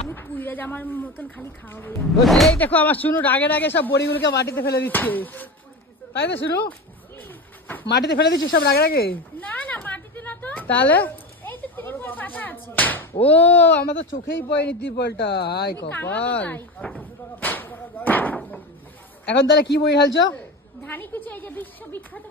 আমি পুইরা জামার মতন খালি খাওয়াবো। এই দেখো আমার শুনু রাগে রাগে সব বড়িগুলোকে মাটিতে ফেলে দিচ্ছে, তাই তো শুনু? মাটিতে ফেলে দিচ্ছি সব রাগে রাগে? না না মাটিতে না তো, তাহলে এই তো ত্রিপল পাতা আছে। ও আমরা তো চোখেই পাইনি ত্রিপলটা, হাই কপাল। এখন তাহলে কি বই হালছো? ধানি কুচি, এই যে বিশ্ববিখ্যাত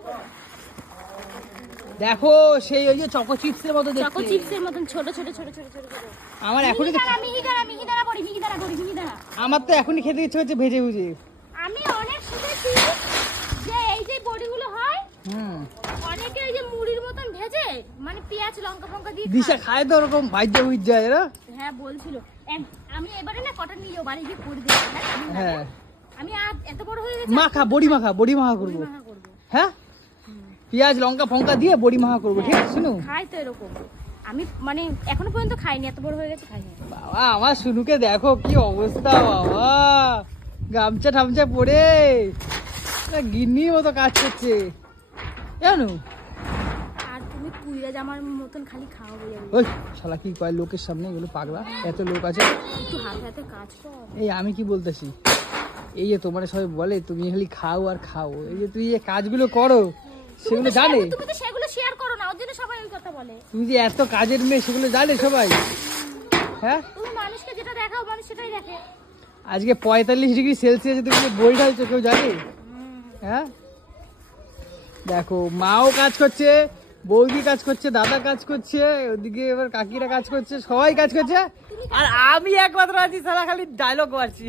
দেখো সেই ওই যে চকো চিপসের মতো দেখতে, চকো চিপসের মতন ছোট ছোট ছোট ছোট ছোট ছোট। আমার এখনই মিহিদানা পড়ি মিহিদানা। আমার তো এখনই খেতে ইচ্ছে হচ্ছে ভেজে ভুজে। আমি অনেক শুনেছি যে এই যে বড়িগুলো হয়, অনেকে এই যে মুড়ির মতন ভেজে মানে পেঁয়াজ লঙ্কা ফঙ্কা দিয়ে দিশা খায় তো ওরকম ভাজ্য ভুজ যায় এরা। হ্যাঁ বলছিল, আমি এবারে না কটা নিয়ে যাবো বাড়ি গিয়ে করে দেবো। হ্যাঁ আমি আর এত বড় হয়ে গেছে, মাখা বড়ি মাখা করবো। হ্যাঁ পেঁয়াজ লঙ্কা ফঙ্কা দিয়ে বড়ি মাখা করবো, ঠিক আছে শুনু? খাই তো এরকম, আমি মানে এখনো পর্যন্ত খাইনি, এত বড় হয়ে গেছে খাইনি। বাবা আমার শুনুকে দেখো কি অবস্থা, বাবা গামছা ঠামছা পরে গিন্নির মতো কাজ করছে জানো। আর তুমি পুইরা জামার মতন খালি খাওয়াবো। ওই শালা কি কয় লোকের সামনে, এগুলো পাগলা, এত লোক আছে, একটু হাতে হাতে কাজ কর। এই আমি কি বলতেছি, এই যে তোমার সবাই বলে তুমি খালি খাও আর খাও, এই যে তুমি যে কাজগুলো করো সেগুলো জানে? তুমি তো সেগুলো শেয়ার করো না, ওর জন্য সবাই ওই কথা বলে। তুমি যে এত কাজের মেয়ে সেগুলো জানে সবাই? হ্যাঁ তুমি মানুষকে যেটা দেখাও মানুষ সেটাই দেখে। আজকে 45°C তুমি বই ঢালছো, কেউ জানে? হ্যাঁ দেখো মাও কাজ করছে, বৌদি কাজ করছে, দাদা কাজ করছে, ওদিকে এবার কাকিরা কাজ করছে, সবাই কাজ করছে, আর আমি একমাত্র আছি সারা খালি ডায়লগ মারছি।